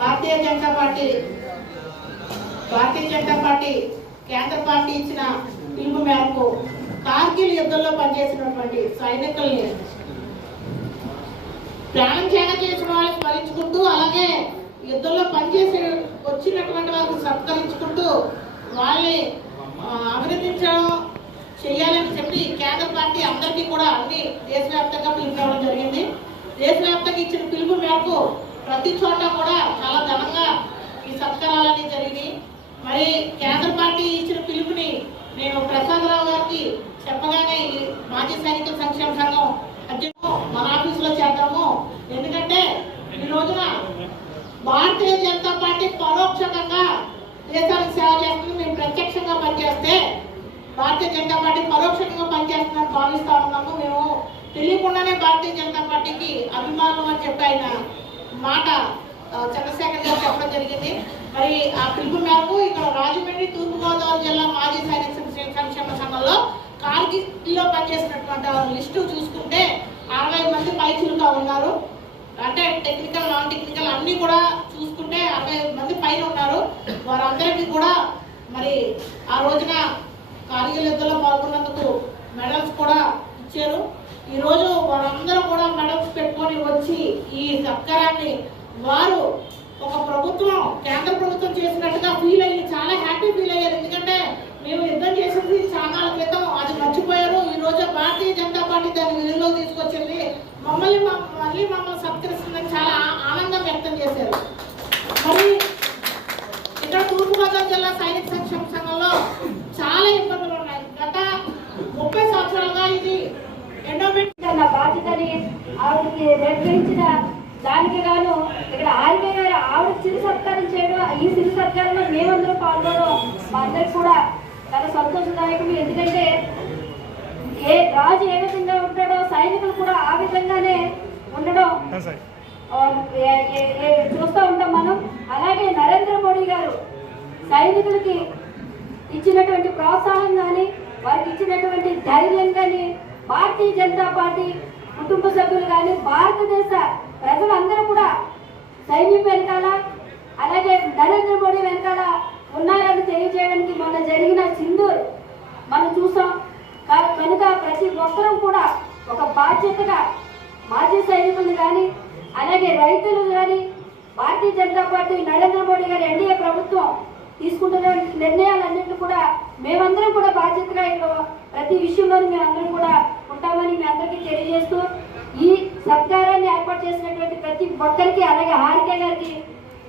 Bharatiya Janata party కేంద్ర party ఇచ్చిన పిలుపు మేరకు కార్గిల్ యుద్ధంలో పనిచేసినటువంటి సైనికుల్ని ప్రాణం త్యాగం చేసిన వాళ్ళని స్మరించుకుంటూ, అలాగే యుద్ధంలో పనిచేసి వచ్చినటువంటి వారికి సత్కరించుకుంటూ వాళ్ళని అభినందించడం చేయాలని చెప్పి కేంద్ర పార్టీ అందరికీ కూడా అన్ని దేశవ్యాప్తంగా పిలుపునివ్వడం జరిగింది. దేశవ్యాప్తంగా ఇచ్చిన పిలుపు మేరకు ప్రతి చోట కూడా చాలా ఘనంగా ఈ సత్కారాలన్నీ జరిగినాయి. మరి కేంద్ర పార్టీ ఇచ్చిన పిలుపుని నేను ప్రసాదరావు గారికి చెప్పగానే ఈ మాజీ సైనికుల సంక్షేమ సంఘం అధ్యక్షుడు మన ఆఫీసులో చేద్దాము. ఎందుకంటే ఈ రోజున భారతీయ జనతా పార్టీ పరోక్షంగా దేశానికి సేవ చేస్తుంది, మేము ప్రత్యక్షంగా పనిచేస్తే భారతీయ జనతా పార్టీ పరోక్షంగా పనిచేస్తుందని భావిస్తా ఉన్నాము. మేము తెలియకుండానే భారతీయ జనతా పార్టీకి అభిమానులు అని చెప్పి ఆయన మాట చంద్రశేఖర్ గారు చెప్పడం జరిగింది. మరి ఆ పిలుపు మేరకు ఇక్కడ రాజమండ్రి తూర్పుగోదావరి జిల్లా మాజీ సైనిక సంక్షేమ సంఘంలో కార్గిల్లో పనిచేసినటువంటి లిస్టు చూసుకుంటే 60 మంది పైచులుగా ఉన్నారు. అంటే టెక్నికల్ నాన్ టెక్నికల్ అన్ని కూడా చూసుకుంటే 60 మంది పైన ఉన్నారు. వారందరికీ కూడా మరి ఆ రోజున కార్గిల్ యుద్ధంలో పాల్గొన్నందుకు మెడల్స్ కూడా ఇచ్చారు. ఈరోజు వారందరూ కూడా మెడల్స్ పెట్టుకొని వచ్చి ఈ సత్కారాన్ని వారు ఒక ప్రభుత్వం కేంద్ర ప్రభుత్వం చేసినట్టుగా ఫీల్ అయ్యి చాలా హ్యాపీ ఫీల్ అయ్యారు. ఎందుకంటే మేము యుద్ధం చేసింది చాలా క్రితం, అది మర్చిపోయారు. ఈ రోజు భారతీయ జనతా పార్టీ దాన్ని విలువలో తీసుకొచ్చింది, మళ్ళీ మమ్మల్ని సత్కరిస్తుందని చాలా ఆనందం వ్యక్తం చేశారు. మరి ఇక్కడ తూర్పుగోదావరి జిల్లా సైనిక సంక్షేమ సంఘంలో చాలా ఇబ్బందులు ఉన్నాయి. గత 30 సంవత్సరాలుగా ఇది నా బాధ్యతని ఆవిడకి నిర్వహించిన దానికి గాను ఇక్కడ ఆర్కే గారు ఆవిడ చిరు సత్కారం చేయడం, ఈ చిరు సత్కారంలో మేమందరూ పాల్గొనడం మా అందరికి కూడా చాలా సంతోషదాయకం. ఎందుకంటే ఏ రాజు ఏ విధంగా ఉంటాడో సైనికులు కూడా ఆ విధంగానే ఉండడం చూస్తూ ఉంటాం మనం. అలాగే నరేంద్ర మోడీ గారు సైనికులకి ఇచ్చినటువంటి ప్రోత్సాహం కానీ వారికి ఇచ్చినటువంటి ధైర్యం కానీ భారతీయ జనతా పార్టీ కుటుంబ సభ్యులు కానీ భారతదేశ ప్రజలందరూ కూడా సైన్యం వెనకాల అలాగే నరేంద్ర మోడీ వెనకాల ఉన్నారని తెలియజేయడానికి మొన్న జరిగిన సింధూర్ మనం చూసాం. కనుక ప్రతి ఒక్కరూ కూడా ఒక బాధ్యతగా మాజీ సైనికులు కానీ అలాగే రైతులు కానీ భారతీయ జనతా పార్టీ నరేంద్ర మోడీ గారు ఎన్డీఏ ప్రభుత్వం తీసుకుంటున్న నిర్ణయాలన్నింటినీ కూడా మేమందరం కూడా బాధ్యతగా ఇక్కడ ప్రతి విషయంలోనూ మేమందరం కూడా ఉంటామని మీ అందరికీ తెలియజేస్తూ ఈ సత్కారాన్ని ఏర్పాటు చేసినటువంటి ప్రతి ఒక్కరికి అలాగే హారిక గారికి